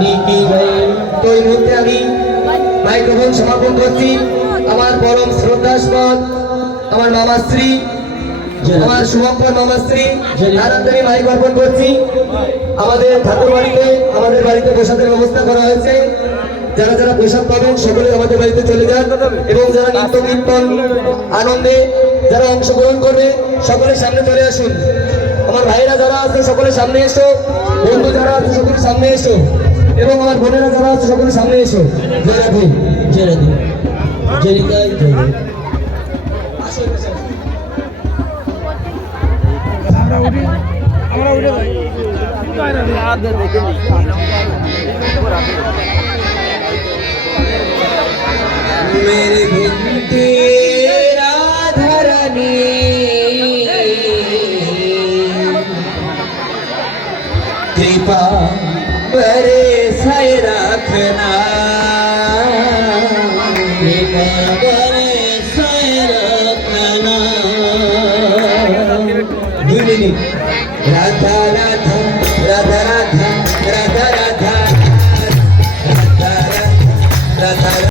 আমি কি তো এই মুহূর্তে আমি মাইক্রোফোন সমাপন করছি। আমার পরম শ্রদ্ধাস্পদ আমার মামাশ্রী আমার শুভঙ্কর মামাশ্রী তার আমি মাইক অর্পণ করছি। আমাদের ঠাকুর বাড়িতে আমাদের বাড়িতে প্রসাদের ব্যবস্থা করা হয়েছে। যারা যারা প্রসাদ পাবেন সকলে আমাদের বাড়িতে চলে যান। এবং যারা নিত্য কীর্তন আনন্দে যারা অংশগ্রহণ করবে সকলের সামনে চলে আসুন। আমার ভাইরা যারা আছে সকলের সামনে এসো। বন্ধু যারা আছে সকলের সামনে এসো। এবং আমার বোনেরা যারা আছে সকলের সামনে এসো জয় রাধে জয় রাধে জয় নিতাই জয় রাধে। मेरे घुमते राधारानी कृपा সাই রাখে না। করে সাই রাখে না। রাধা রাধা রাধা